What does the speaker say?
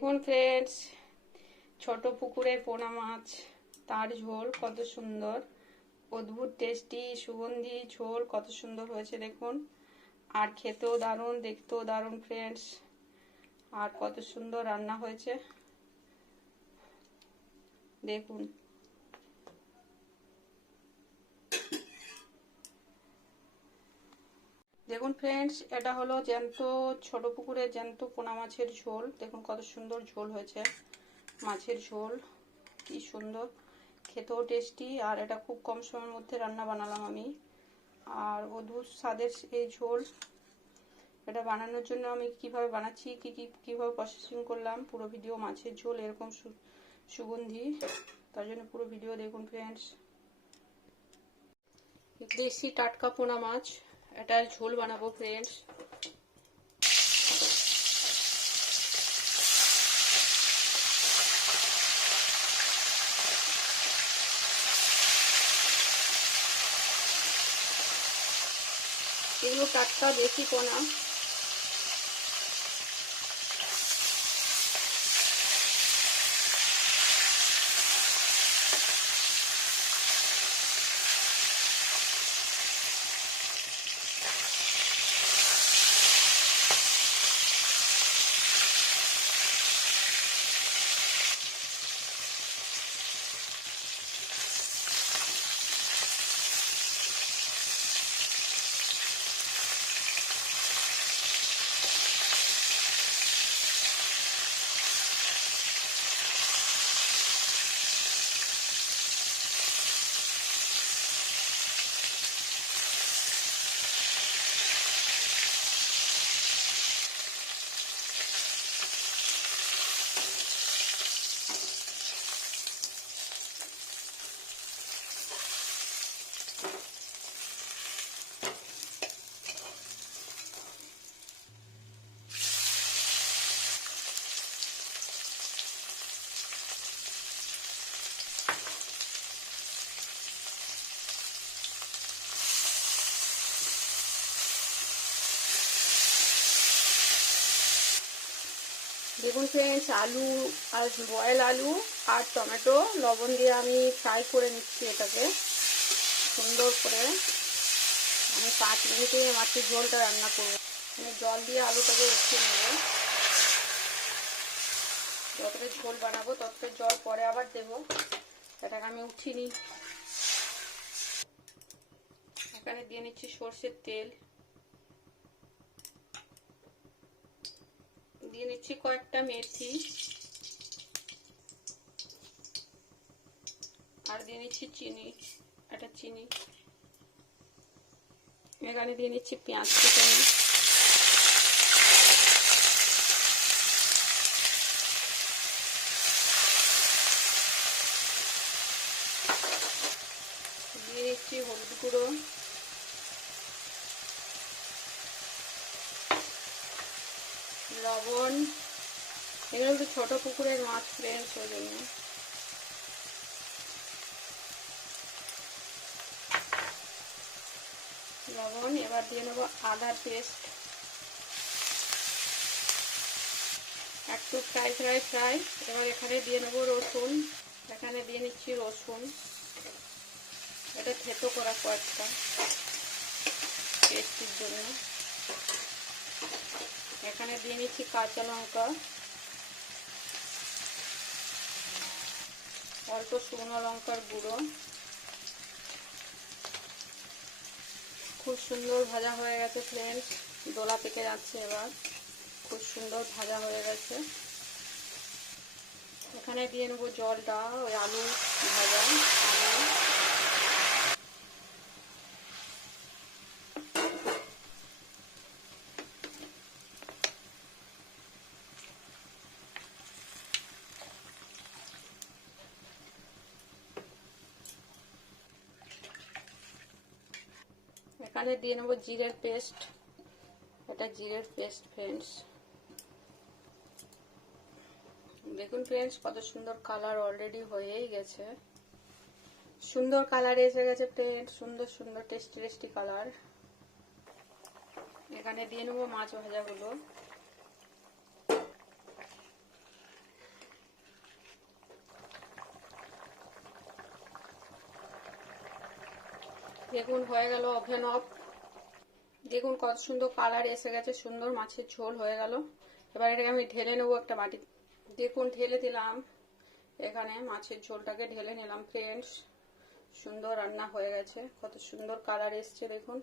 দেখুন ফ্রেন্ডস ছোট পুকুরের পোনা মাছ, তার ঝোল কত সুন্দর, অদ্ভুত টেস্টি সুগন্ধি ঝোল কত সুন্দর হয়েছে দেখুন, আর খেতেও দারুণ, দেখতেও দারুণ ফ্রেন্ডস আর কত সুন্দর রান্না হয়েছে। দেখুন। দেখুন ফ্রেন্ডস এটা হলো জ্যান্ত, ছোট পুকুরে জ্যান্ত পোনা মাছের ঝোল। দেখুন কত সুন্দর ঝোল হয়েছে, মাছের ঝোল, কি সুন্দর। খেতেও টেস্টি আর এটা খুব কম সময়ের মধ্যে রান্না বানালাম আমি। আর অদ্ভুত স্বাদের এই ঝোল, এটা বানানোর জন্য আমি কীভাবে বানাচ্ছি, কি কি, কীভাবে প্রসেসিং করলাম, পুরো ভিডিও মাছের ঝোল, এরকম সুগন্ধি। তার জন্য পুরো ভিডিও দেখুন ফ্রেন্ডস দেশি টাটকা পোনা মাছ। এটার ঝোল বানাবো ফ্রেন্ডস এগুলো টাটকা বেশি পোনা। দেখুন ফ্রেন্ডস আলু আর বয়েল আলু আর টমেটো, লবণ দিয়ে আমি ফ্রাই করে নিচ্ছি এটাকে। সুন্দর করে। আমি পাঁচ মিনিটে মাছের ঝোলটা রান্না করব। আমি জল দিয়ে আলুটাকে উঠিয়ে নেব। যতটা ঝোল বানাবো ততটা জল পরে আবার দেবো। এটাকে আমি উঠিনি এখানে দিয়ে নিচ্ছি সর্ষের তেল। দিয়ে নিচ্ছি কয়েকটা মেথি। আর দিয়ে নিচ্ছি চিনি, একটা চিনি। এখানে দিয়ে নিচ্ছি পেঁয়াজ কুচানি। দিয়ে নিচ্ছি হলুদ গুঁড়ো। লবণ। এগুলো একটু ছোটো পুকুরের মাছ ফ্রেন্ডস ওই জন্য। লবণ, এবার দিয়ে নেব আদার পেস্ট। একটু ফ্রাই ফ্রাই ফ্রাই। এবার এখানে দিয়ে নেব রসুন। এখানে দিয়ে নিচ্ছি রসুন। এটা থেতো করা কয়েকটা। টেস্টির জন্য। এখানে দিয়ে নিচ্ছি কাঁচা লঙ্কা। অল্প শুকনো লঙ্কার গুঁড়ো। খুব সুন্দর ভাজা হয়ে গেছে ফ্রেন্ডস দোলা পেকে যাচ্ছে এবার। খুব সুন্দর ভাজা হয়ে গেছে। এখানে দিয়ে নেব জলটা, ওই আলু ভাজা। আলু। এখানে দিয়ে নেব জিরের পেস্ট। এটা জিরের পেস্ট ফ্রেন্ডস দেখুন ফ্রেন্ডস কত সুন্দর কালার অলরেডি হয়েই গেছে। সুন্দর কালার এসে গেছে ফ্রেন্ড সুন্দর সুন্দর টেস্টি টেস্টি কালার এখানে দিয়ে নেব মাছ ভাজাগুলো। দেখুন, হয়ে গেল ওভেন অফ দেখুন, কত সুন্দর কালার এসে গেছে, সুন্দর মাছের ঝোল হয়ে গেল। এবার এটাকে আমি ঢেলে নেব একটা বাটি। দেখুন, ঢেলে দিলাম। এখানে মাছের ঝোলটাকে ঢেলে নিলাম ফ্রেন্ডস সুন্দর রান্না হয়ে গেছে। কত সুন্দর কালার এসছে, দেখুন।